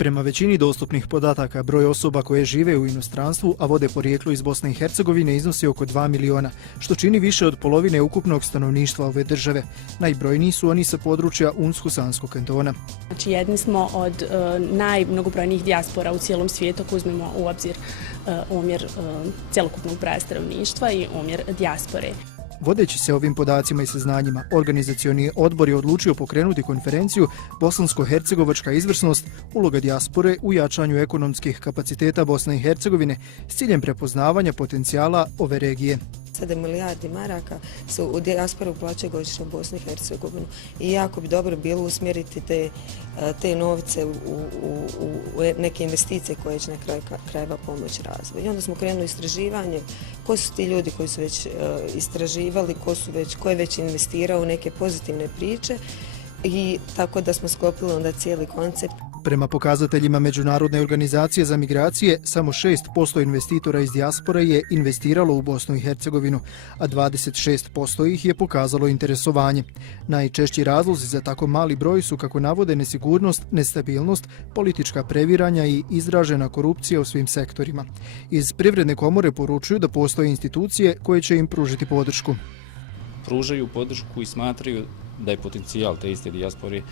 Prema većini dostupnih podataka, broj osoba koje žive u inostranstvu, a vode porijeklo iz Bosne i Hercegovine, iznosi oko 2 miliona, što čini više od polovine ukupnog stanovništva ove države. Najbrojniji su oni sa područja Unsko-Sanskog kantona. Znači, jedni smo od najmnogobrojnijih dijaspora u cijelom svijetu, ako uzmemo u obzir omjer cjelokupnog broja stanovništva i omjer dijaspore. Vodeći se ovim podacima i saznanjima, organizacioni odbor je odlučio pokrenuti konferenciju Bosansko-hercegovačka izvrsnost, uloga dijaspore u jačanju ekonomskih kapaciteta Bosne i Hercegovine s ciljem prepoznavanja potencijala ove regije. 7 milijardi maraka se u dijasporu plaćaju godišnje u Bosni i Hercegovinu i jako bi dobro bilo usmjeriti te novce u neke investicije koje će na kraju krajeva pomoći razvoju. I onda smo krenuli istraživanje ko su ti ljudi koji su već istraživali, ko je već investirao u neke pozitivne priče i tako da smo sklopili onda cijeli koncept. Prema pokazateljima Međunarodne organizacije za migracije, samo 6% investitora iz dijaspore je investiralo u Bosnu i Hercegovinu, a 26% ih je pokazalo interesovanje. Najčešći razlozi za tako mali broj su, kako navode, nesigurnost, nestabilnost, politička previranja i izražena korupcija u svim sektorima. Iz Privredne komore poručuju da postoje institucije koje će im pružiti podršku. Pružaju podršku i smatraju da je potencijal te iste dijaspore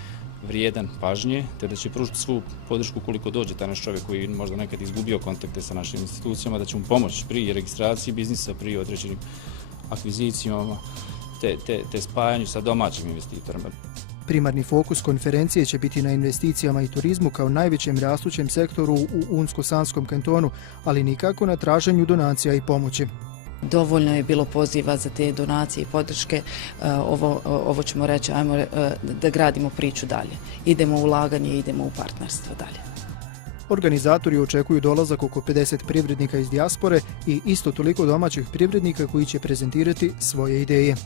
vrijedan pažnje, te da će pružiti svu podršku koliko dođe taj naš čovjek koji možda nekad izgubio kontakte sa našim institucijama, da će mu pomoći pri registraciji biznisa, pri određenim akvizicijama, te spajanju sa domaćim investitorima. Primarni fokus konferencije će biti na investicijama i turizmu kao najvećem rastućem sektoru u Unsko-Sanskom kantonu, ali nikako na traženju donacija i pomoći. Dovoljno je bilo poziva za te donacije i podrške. Ovo ćemo reći, ajmo da gradimo priču dalje. Idemo u ulaganje, idemo u partnerstvo dalje. Organizatori očekuju dolazak oko 50 privrednika iz dijaspore i isto toliko domaćih privrednika koji će prezentirati svoje ideje.